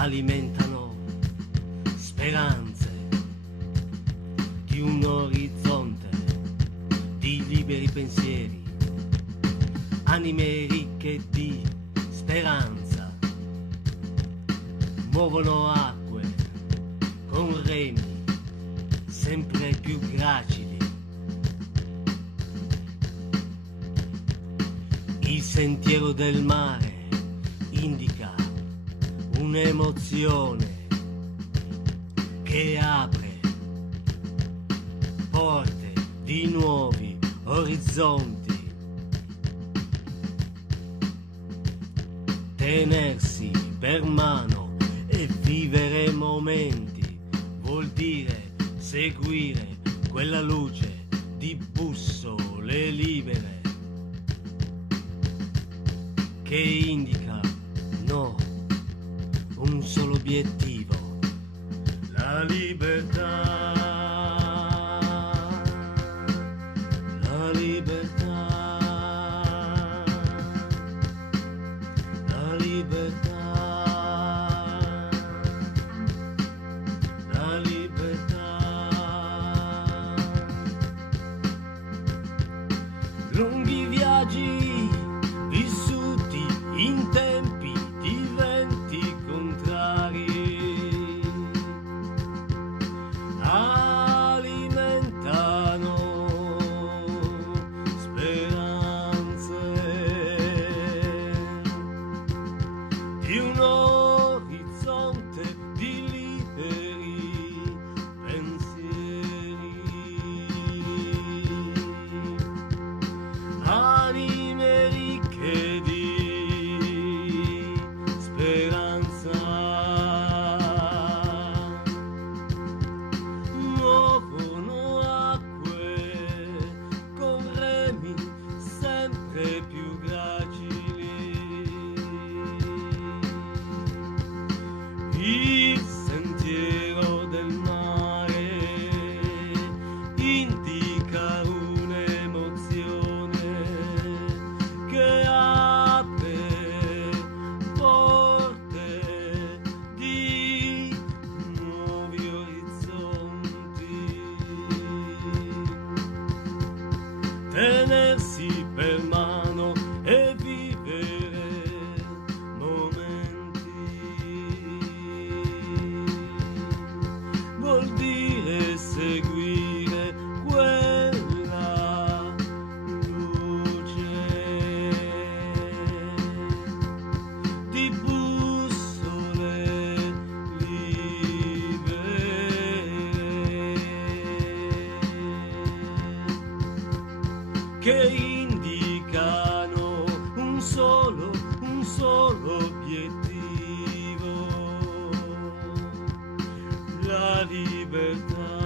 alimentano speranze di un orizzonte di liberi pensieri, anime ricche di speranza, muovono acque con remi sempre più gracili. Il sentiero del mare indica un'emozione che apre porte di nuovi orizzonti. Tenersi per mano e vivere momenti vuol dire seguire quella luce di bussole libere che indica no, un solo obiettivo, la libertà, la libertà, la libertà, la libertà. Lunghi viaggi vissuti in tempi di venti contrari alimentano speranze di un orizzonte di liberi pensieri, anime ricche di speranza, muovono acque con remi sempre più gracili. Il sentiero del mare indica un'emozione che apre porte di nuovi orizzonti. Tenersi per mano e vivere momenti vuol dire seguire quella luce di bussole libere che indicano un solo obiettivo, la libertà.